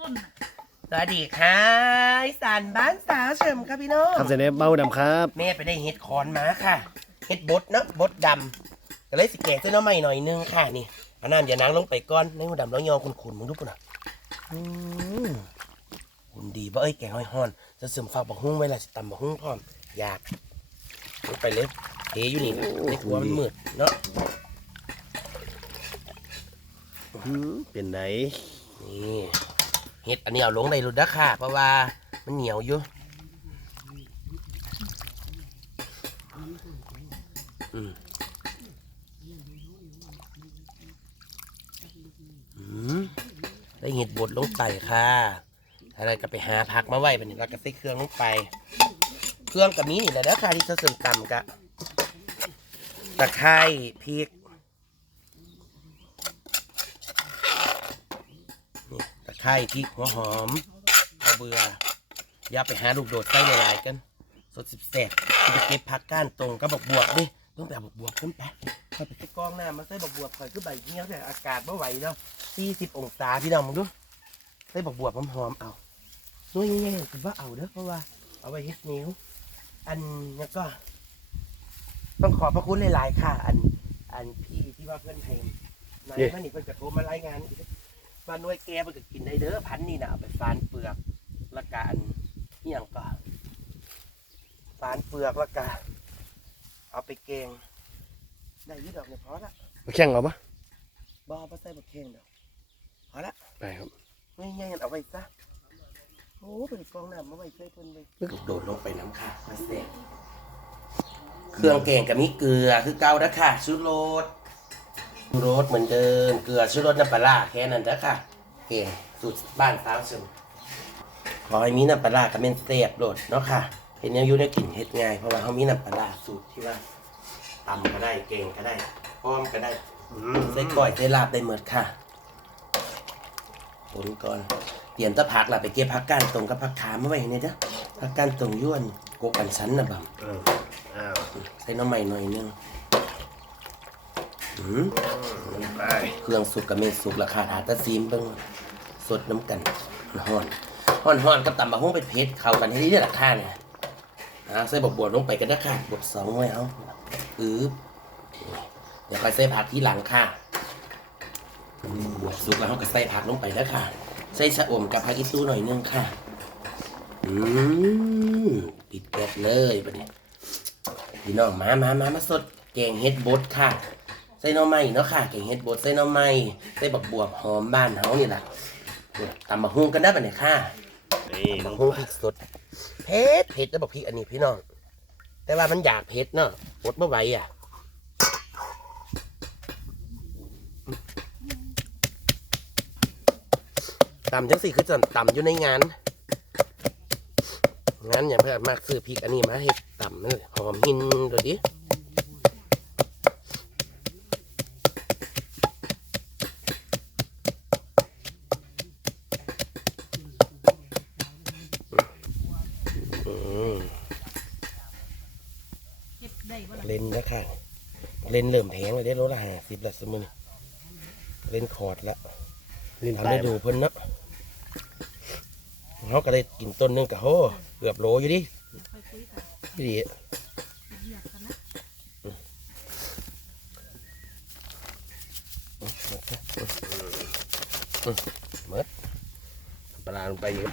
ต้นน่ะสวัสดีค่ะอีสานบ้านสาวเฉิมครับพี่น้อง ครับเสนเบ้าดำครับแม่ไปได้เห็ดคอนมาค่ะ เห็ดบดเนาะบดดำก็เลยสิแกะเส้นน้ำใหม่หน่อยนึงค่ะนี่เอาน้ำอย่านางลงไปก่อนในหัวดำแล้วยองขุนๆมึงดูปุ่นอะอืมคุณดีบ่เอ้ยแกงห้อยฮอนจะซึมฝากบักหุ้งไว้ละสิตำบักหุ้งพร้อมอยากลงไปเลยเทอยู่นี่นะในหัวมันมืดเนาะหืมเป็นไหนนี่ เห็ดอันนี้เอาลงในรุดนะค่ะ เพราะว่ามันเหนียวอยู่อืมอืมได้เห็ดบดลงไปค่ะอะไรก็ไปหาผักมาไว้บัดนี้เราก็ใส่เครื่องลงไป เครื่องกับนี้นี่แหละนะค่ะที่จะเสริมตำกะตะไคร้พริก นี่ตะ ไคร้พริกหัวหอมเอาเบื่อ อย่าไปหาลูกโดดไส้หลายๆกัน สดสิบแสบไปเก็บผักก้านตรงก็บอกบวบดิต้องไปเอาบอกบวบขึ้นไปค่อยไปเก็บกองหน้ามาใส่บอกบวบค่อยคือใบเงี้ยวแต่อากาศไม่ไหวแล้วสี่สิบองศาพี่น้องมึงดูใส่บอกบวบหอมๆเอาด้วยยังไงคือว่าเอาเด้อเพราะว่าเอาไว้เฮ็ดนิ้ว อันนี้ก็ ต้องขอบพระคุณหลายๆค่ะ อัน อันพี่ที่ว่าเพื่อนให้นายมันนี่เพื่อนกระโทรมารายงานอีก ปลาหน่วยแกมันก็กินได้เด้อพันธุ์นี่นะเอาไปฟานเปลือกและกอันเอี่ยงก็ฟานเปลือกและกะเอาไปแกงได้อยี่ดอกเนี่ยพอละมาแข่งเอาปะบ่บ่ใส่บะเค็งดอกพอละไปครับง่ายๆเอาไว้ซะโอ้เป็นฟองน้ำมาไว้ช่วยเพิ่นเลยโดดลงไปน้ำค่ะมาเสร็จเครื่องแกงกับมีเกลือคือเก่านะค่ะชูรส ชูรสเหมือนเดิมเกลือชูรสน้ำปลาแค่นั้นนะค่ะแกงสูตรบ้านสาวซึมขอให้มีน้ำปลากับเมนเสียบโดดเนาะค่ะเห็นแนวอยู่ในกลิ่นเฮ็ดง่ายเพราะว่าเขามีน้ำปลาสูตรที่ว่าตำก็ได้เก่งก็ได้พร้อมก็ได้ใส่ก้อยใส่ลาบได้หมดค่ะผลก่อนเตรียมตะผักล่ะไปเก็บผักก้านตรงกับผักขามมาไว้เนี่ยจ้ะผักก้านตรงย้วนโกกันสันนะบ่เอออ้าวใส่น้ำใหม่หน่อยนึง อืมไปเครื่องสุกกับเมนสุกราคาถาตะซีมเบิ่งสดน้ำกันห่อนห่อนห่อนกับตำบะฮุ่งเป็นเพชรเข้ากันให้ดีเด้อราคาเนี่ยอ่าใส่บกบวชลงไปกันนะค่ะบทสองไว้เอาอืบเดี๋ยวค่อยใส่ผักที่หลังค่ะบวชสุกแล้วเราก็ใส่ผักลงไปนะค่ะ ใส่ชะอมกับผักอีตู้หน่อยนึงค่ะอืมปิดแก๊สเลยปะเนี่ยพี่น้องมามามามาสดแกงเฮ็ดบดค่ะ ใส่หน่อไม้เนาะค่ะแกงเฮ็ดบดใส่หน่อไม้ใส่บักบวบหอมบ้านเฮานี่แหละตำบักฮุงกันได้ปะเนี่ยค่ะนี่ลบักฮุงพริกสดเผ็ดเผ็ดแล้วบอกพี่อันนี้พี่น้อง แต่ว่ามันอยากเผ็ดเนาะอดไม่ไหวอะตำจังสี่คือจะตำอยู่ในงานงานอย่างเพื่อมากซื้อพริกอันนี้มาเห็ดตำนั่นแหละหอมหินดูดิ อืม เก็บ ได้บ่ล่ะเลนนะค่ะเลนเริ่มแพงเลยได้รถละห้าสิบละสมุนเลนคอร์ดละลิ้นทำตายได้ดูเพิ่นเนาะเขาก็ได้กินต้นหนึงกับโหเกือบโลอยู่ดิค่อยคุยกันพี่ดีเหยียบกันนะเมิดปลาลงไปเยอะ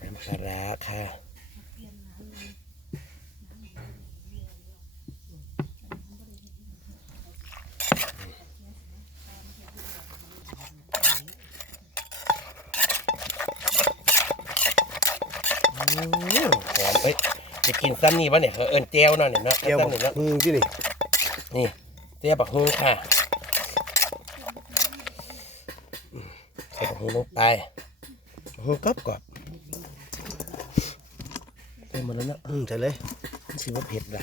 น้ำปลาร้าค่ะ เปลี่ยนน้ำเลย อืมหอมไปจะกิน ซ้ำนี่ปะเนี่ยเขาเอิญเจียวเนาะเนี่ยเนาะเกี่ยวบซ้ำนี่เนาะมึงที่นี่นี่เจียวบักฮุงค่ะใส่บักฮุงลงไปบักฮุงกรอบกรอบเต็มหมดแล้วนะอืมใช่เลยมันสิว่าเผ็ดไร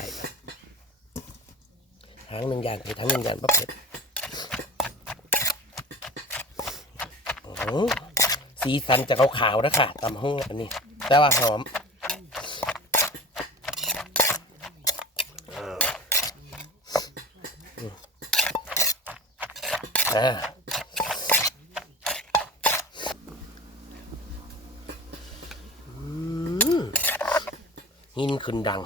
หางหนึ่งอย่านไปทั้งหนึ่งอย่านบ่เผ็ดโอ้สีสันจะขาวๆนะค่ะตำหุ้งอันนี้ แต่ว่าหอม ยินขึ้นดัง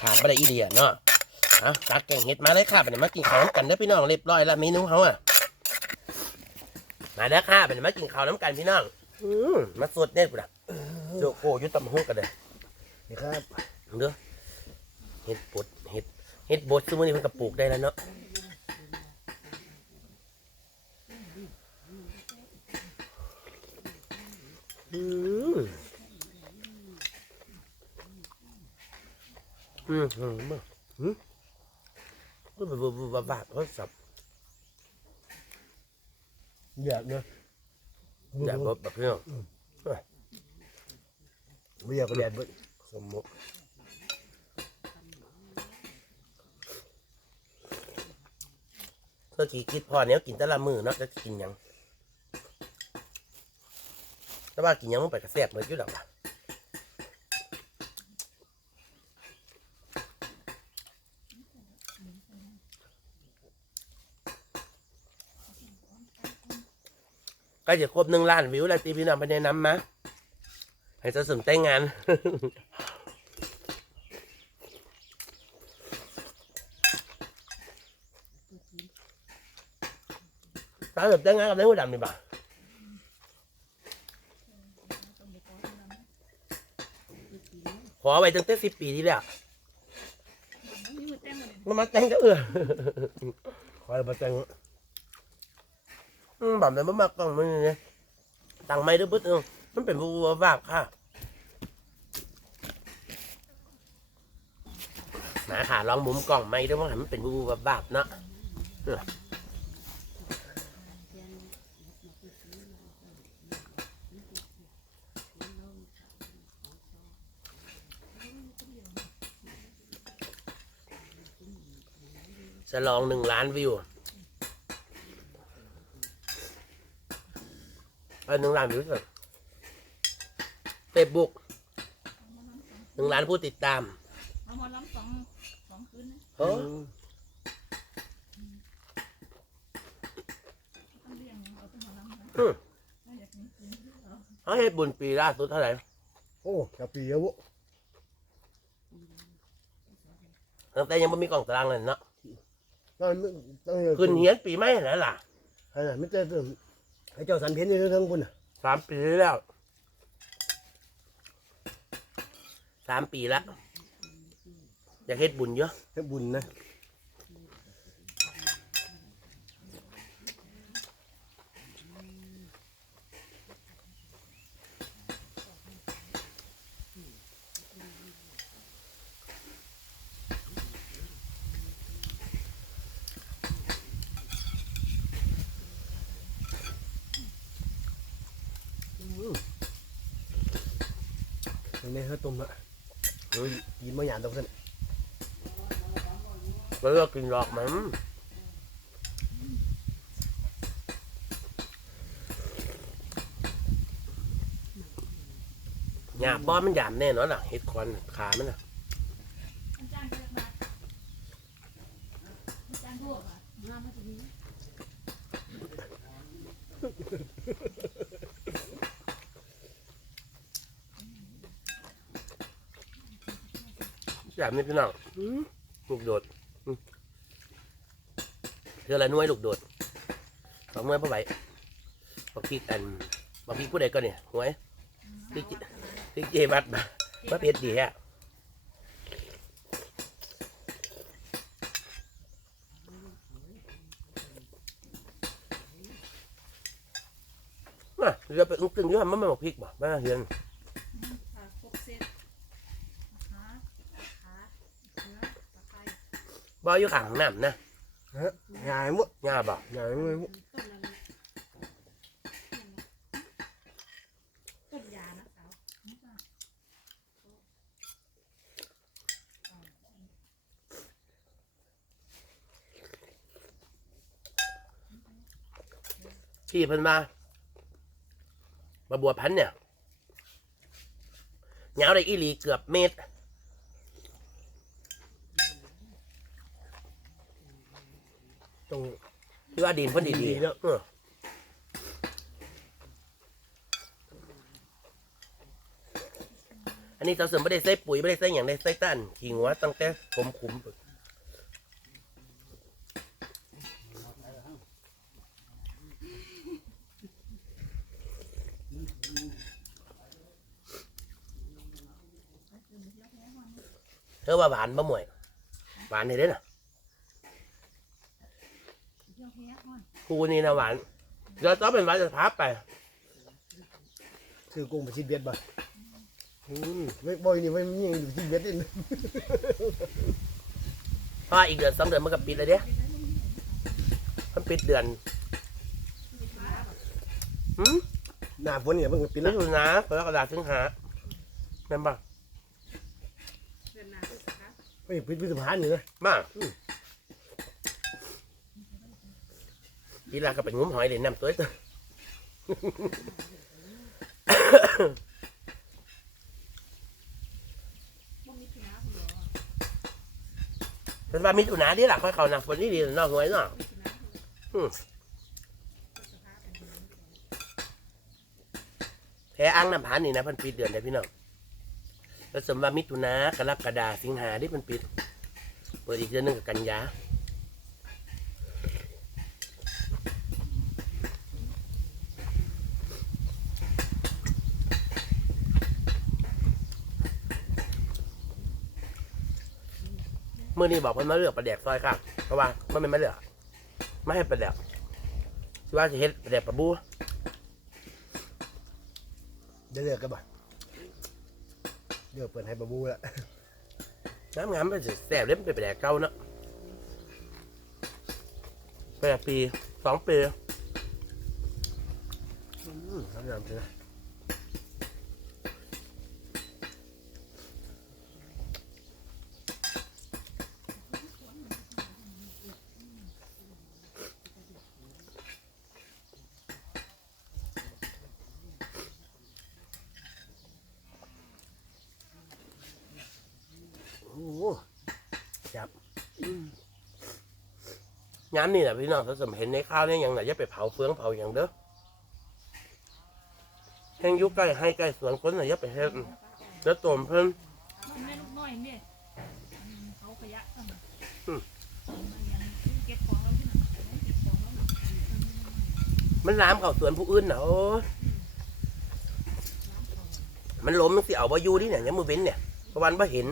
ขาดไม่ได้อีเดียเนาะฮะตักแกงเห็ดมาเลยค่ะเป็นมากินข้าวน้ำกันเด้อพี่น้องเรียบร้อยแล้วเมนูเขาอะ มาแล้วค่ะเป็นมากินข้าวน้ำกันพี่น้อง อืมมาสดเด็ดปุ๊ดอะโจโกอยุตำหุ้งกันเลยนี่ครับเด้อเห็ดบดเห็ดเห็ดบดซึ่งวันนี้เพิ่นกระปลูกได้แล้วเนาะอืมอืมอืมอืมอืมก็แบบแบบแบบเขาสับอยากเนาะแบบ แบบแบบนี้ไม่อยากแดดบดสมมุติเธอกี่คิดพอเนี้ยกินแต่ละมือเนาะจะกินยังแต่ว่ากินยังมันไปกระแสบเหมือนยุ่ดอกละ ก็จะครบหนึ่งล้านวิวแล้วตีพี่น้องไปแนะนำมาให้จะสนใจงานตาแบบแต่งงานกับนายหัวดำนี่บ่าขอไว้ตั้งแต่สิบปีที่แล้วนี่มือแต้งเลยมันมาแต่งก็เออคอยมาแต่งอืม แบบนั้นมันมากล้องมันเนี่ยตังไม่ด้วยปึ๊ดเออมันเป็นบูบูบาบค่ะหมาขาลองมุมกล่องไม่ด้วยว่ามันเป็นบูบูบาบเนาะเออฉลองหนึ่งล้านวิว เออหนึ่งล้านวิวสิเฟซบุ๊กหนึ่งล้านผู้ติดตามเอามาล้ำสองสองคืนนะเออต้องเลี้ยงอย่างเอาต้องมาล้ำนะอืมถ้าอยากมีคืนเอาเขาให้บุญปีล่าสุดเท่าไหร่โอ้กะปีแล้ววะตั้งแต่ยังไม่มีกล่องตารางเลยเนาะตอนต้องขึ้นเฮียนปีไม่แล้วล่ะ ขนาดไม่เจอให้เจ้าสันเพนอยู่ทั้งคุณอะสามปีแล้วสามปีแล้วอยากเฮ็ดบุญเยอะให้บุญนะ ยังไม่ให้ต้มละเฮ้ยกินบางอย่างตรงนั้นแล้วก็กินหลอกมันหยาบบ้อมันหยามแน่นอนล่ะเฮ็ดควันขามันอะ มันจ้างเยอะมากมันจ้างพวกอะงานมันจะมี หยามนี่พี่น้องลูกโดดอืมคืออะไรน้วยลูกโดดสองน้วยพ่อไหวบอกพี่กันบอกพี่ผู้ใดก็เนี่ยหวยพี่เจพี่เจบัดมามาเพชรดีฮะมาเรือไปอุ้งตึงอยี่ห้อมันไม่บอกพริกบ่บ้านเรือน ขาพวกเส้นขาขาเนื้อตะไคร้ บ่อยู่ข้างน้ำนะฮะหายมั้งง่าบ่หายมั้งต้นอะไรต้นยานะสาวนี่จ้ะพี่เพิ่นมามาบวชพันธุ์เนี่ยเหงาได้อีหลีเกือบเมตร ตรง ที่ ว่าดินเพิ่นดีดีๆเนอะเอออันนี้เราเสริมไม่ได้ใส่ปุ๋ยไม่ได้ใส่อย่างได้ใส่ต้านขิงหัวตั้งแต่ผมขุมเธอว่าหวานบ่หมวยหวานเลยเด้อน่ะ เที่ยวแห้ ก่อนครูนี่นะหวานเดี๋ยวต้องเป็นหวานจะพับไปซื้อกุ้งไปชิดเบ็ดบ่อืมไม่บ่อยนี่ไม่มีอยู่ที่เบ็ดนี่เพราะว่าอีกเดือนสองเดือนมันก็ปิดเลยเด้มันปิดเดือนหืมหน้าฝนเนี่ยมันก็ปิดมิแล้วถุนาพฤกษาสิงหาแม่นปะเดือนหน้าพฤษภา ไม่ปิดพฤษภาเนี่ยนะ มาที แรกก็เป็นงุ้มหอยเด่นน้ำตัวเตอบ่มีพี่น้าคุณหรอเป็นว่ามิถุนาที่หลักค่อยเขาหนักฝนนี่ดีนอกหวยเนาะมีพี่น้อแพ้อ้างน้ำผานนี่นะพิ่นปิดเดือนได้พี่น้องแล้วสมว่ามิถุนากรกฎาสิงหาที่เพิ่นปิดเปิดอีกเดือนหนึงกับกันยา เมื่อนี้บอกเพิ่นมาเลือกประแดกซอยครับเพราะว่ามันไม่มาเลือกไม่ให้ประแดกที่ว่าจะเฮ็ดประแดกปลาบูเดี๋ยวเลือกกันบ่เลือกเปิดให้บะบูแล้วน้ำงามมันจะแสบเล่มนเป็นแปลกเก่าเนาะแปดปีสองปีอืมทำงานเลยนะ ย้ำนี่แหละพี่น้องถ้าสมเห็นในข้าวเนี่ยยังไหนจะไปเผาเฟืองเผาอย่างเด้อแห้งอยุกใกล้ให้ใกล้สวนคนไหนจะไปเฮ็ดแล้วต้มเพิ่นมันแม่ลูกน้อยเนี่ยเขาขยะตั้งอืมมันยังเก็บของแล้วที่นั่นเก็บของแล้วมันล้ามเข้าสวนผู้อื่นนะโอ้ยมันล้มมันสิเอาบ่อยู่ที่เนี่ยยังมือเว้นเนี่ยเพราะวันบ่เห็น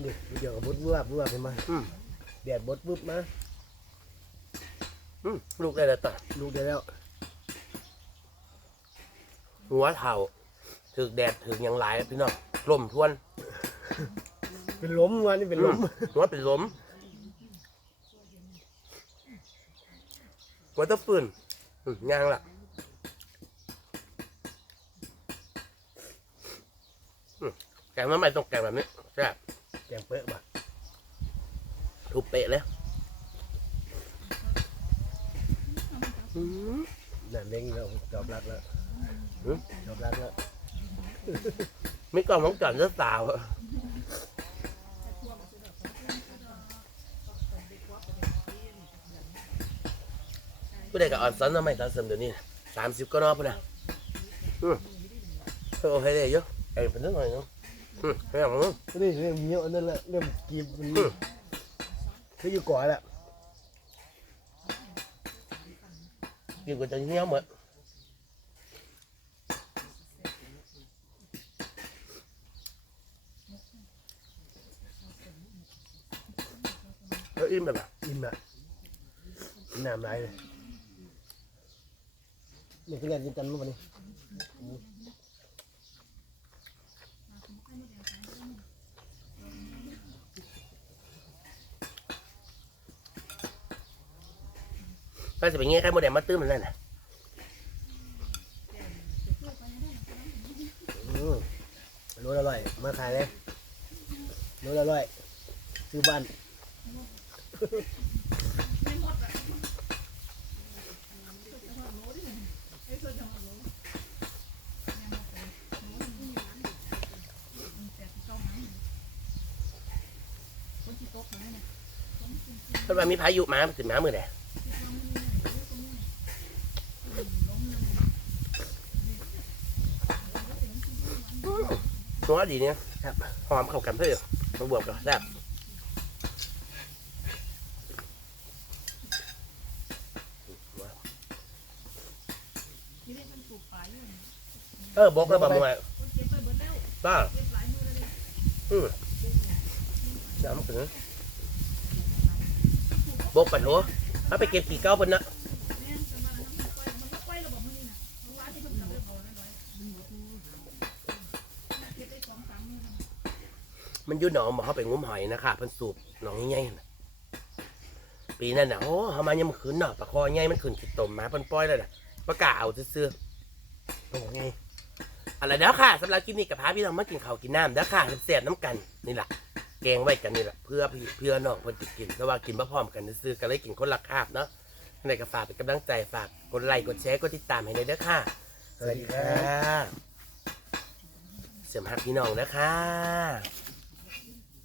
เดี๋ยวเดี๋ยวกั บบดวบวบเห็นไหมอืม แดดบดปุ๊บมาอืมลูกได้แล้วต่อลูกได้แล้วหัวเท่าถึกแดดถึกหยังหลายพี่น้องลมทวน เป็นล้มวันนี้เป็นล้มหัวเป็นลมหัวตะฟืนอืมย่างละอืมแกงน้ำใหม่ต้องแกงแบบนี้ใช่บ แกงเป๊ะบ่ ทุบเปะเลยอืมนั่นเล้งแล้วจอบรักแล้วหือจอบรักแล้ว ไม่กล้องของจันทร์จะสาวอะผู้ใดกับอ่อนซ้อนน้ำใหม่ตอนเสริมเดี๋ยวนี้สามสิบก็นอกพุ่นนะอืมเออโอเคเลยเยอะไอ้เป็นนิดหน่อยเนาะอืมแค่อย่างนั้นนี่เรื่องเงี้ยวอันนั่นแหละเรื่องกีบมัน คืออยู่ก่อนแหละอยู่กับจะเงี้ยวหมดแล้วอิ่มแบบอิ่มอะน้ำไหลเลยนี่คือเรียนกินกันเมื่อวันนี้ ก็จะไปเงี้ยไข่มเดลมาตื้มมันนั่นน่ะรู้อร่อย มาขายเลยรู้อร่อยซื้อบ้านเพราะว่ามีพายุมาถึงมาเมื่อไหร่ นัวดีเนี่ยครับหอมเข้ากันเพื่อมาบวกกับแซ่บที่นี่มันปลูกป่าอยู่เออบกแล้วบะมวยคนเก็บไปเบิดแล้วก็เก็บหลายมือแล้วเนี่ยอืมน้ำถึงบกปะโถเอาไปเก็บกี่เก้าเพิ่นนะ แม่นจะมาแล้วมันไปมันก็ไปแล้วบอกมื้อนี้น่ะเพราะว่าที่เพิ่นทำได้บ่น้อยๆเก็บได้สองสามมื้อแล้ว มันอยู่หนองบ่เขาไปงุ้มหอยนะคะเพิ่นสูบหนองใหญ่ๆน่ะปีนั้นน่ะโอ้เขามายังมื้อคืนเนาะปลาคอใหญ่มันขึ้นขี้ตมมาเพิ่นปล่อยแล้วน่ะประกาศเอาซื่อๆโอ้ไงอะไรแล้วค่ะสำหรับคลิปนี้กับพาพี่น้องมากินข้าวกินน้ำเด้อค่ะเสียบๆน้ำกันนี่แหละแกงไว้กันนี่แหละเพื่อพี่เพื่อน้องเพื่อนติกินแต่ว่ากินมาพร้อมกันซื้อๆกันเลยกินคนละคาบเนาะในก็ฝากเป็นกำลังใจฝากกดไลค์กดแชร์กดติดตามให้ในอยเด้อค่ะสวัสดีครับเสียมหักพี่น้องนะคะ